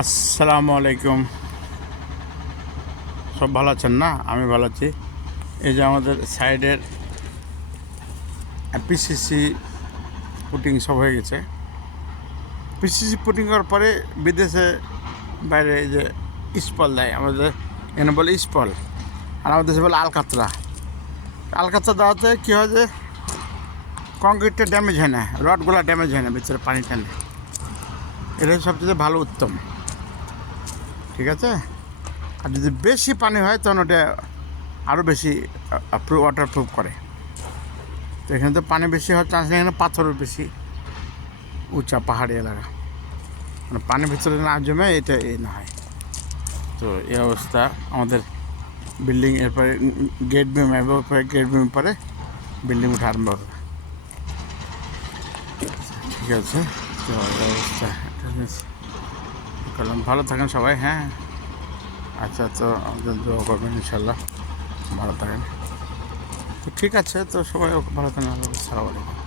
আসসালামু আলাইকুম। সব ভালো আছেন না? আমি ভালো আছি। এই যে আমাদের সাইডের পিসিসি পুটিং সব হয়ে গেছে। পিসিসি পুটিং করার পরে বিদেশে বাইরে এই যে স্পল দেয়, আমাদের এখানে বলে স্পল, আর আমাদের দেশে বলে আলকাতরা। আলকাতরা দেওয়াতে কী হয় যে কংক্রিটটা ড্যামেজ হয় না, রডগুলো ড্যামেজ হয় না ভিতরে পানি টানে। এটাই সবচেয়ে ভালো, উত্তম। ঠিক আছে। আর যদি বেশি পানি হয় তখন ওটা আরও বেশি ওয়াটার প্রুফ করে। তো এখানে তো পানি বেশি হওয়ার চান্স নেই, এখানে পাথরের বেশি উঁচা পাহাড়ি এলাকা, মানে পানির ভিতরে না জমে এটা না হয়। তো এই অবস্থা আমাদের বিল্ডিং। এরপরে গেট বিম, এরপরে গেট বিম পরে বিল্ডিং উঠে আরম্ভ হবে। ঠিক আছে। তো এই অবস্থা করলাম। ভালো থাকেন সবাই। হ্যাঁ, আচ্ছা। তো আমাদের দোয়া করবেন, ইনশাল্লাহ ভালো থাকেন। তো ঠিক আছে, তো সবাই ভালো থাকেন। আসসালামু আলাইকুম।